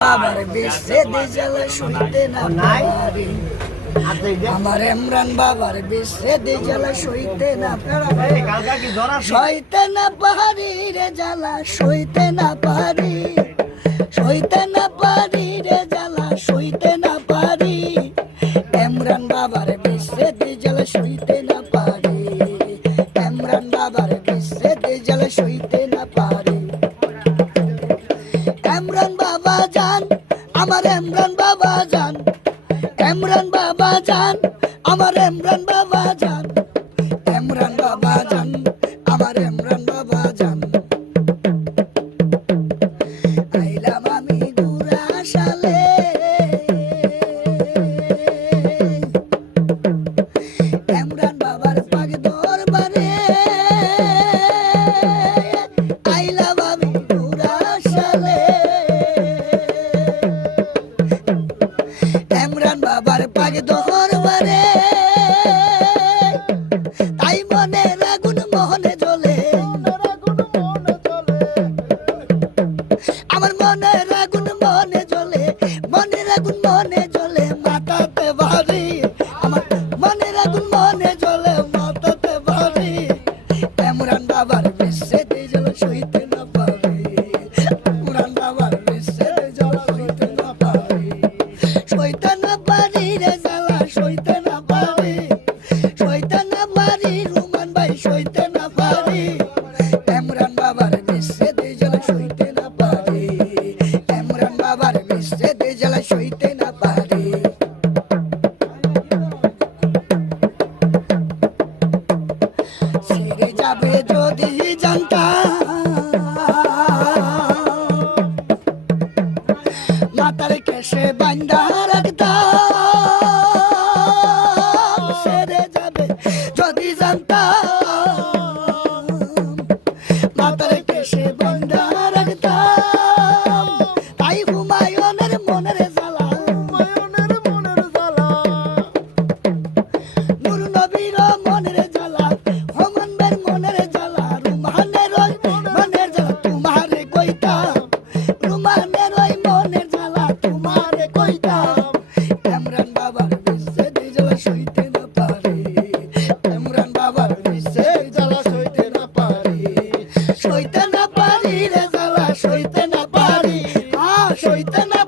বাবার বিশ্বে দিজলে শুইতে না পারি আমার ইমরান বাবার বিশ্বে দিজলে শুইতে না পারি শুইতে না পারি রে জ্বালা শুইতে না পারি শুইতে না পারি রে জ্বালা শুইতে না পারি ইমরান বাবার বিশ্বে দিজলে শুইতে না পারি ইমরান বাবার বিশ্বে দিজলে শুইতে না পারি ইমরান বাবা জান আমার ইমরান বাবা জান ইমরান বাবা জান আমার ইমরান বাবা জান ইমরান বাবা জান আমার ইমরান বাবা জান আইলাম আমি গুরা সালে ইমরান বাবার পাগ দরবারে আইলাম আমি গুরা সালে ইমরান বাবার পাগ দরবারে তাই মনে আগুন মোহনে জ্বলে আমার মনে আগুন মনে জ্বলে মনের আগুন মনে জ্বলে মাথাতে ভারী আমার মনের আগুন মনে জ্বলে মাথাতে ভারী ইমরান বাবার বিশ্বে দিজল সইতে না পারি ইমরান বাবার বিশ্বে দিজল সইতে না পারি সইতে না পারি রে জ্বালা সইতে না পারি সইতে না পারি রুমান ভাই সইতে না পারি ইমরান বাবার বিশ্বে দিজল সইতে না পারি ইমরান বাবার বিশ্বে দিজল সইতে না পারি ছেড়ে যাবে যদি জানতাম মাতার কেশে বান্দা রাখতাম ছেড়ে যাবে যদি জানতাম মাতার কেশে বান্দা রাখতাম তাই হুমায়ুনের মনের জ্বালা নূর নবীর মনের জ্বালা হুমায়ুনের মনের জ্বালা রুমানের ওই মনের জ্বালা তোমারে কইতাম রুমানের ওই মনের জ্বালা তোমারে কইতাম ইমরান বাবার বিশ্বে দিজল সইতে না পারি ইমরান বাবার বিশ্বে জ্বালা সইতে না পারি সইতে না পারি রে জ্বালা সইতে না পারি সইতে না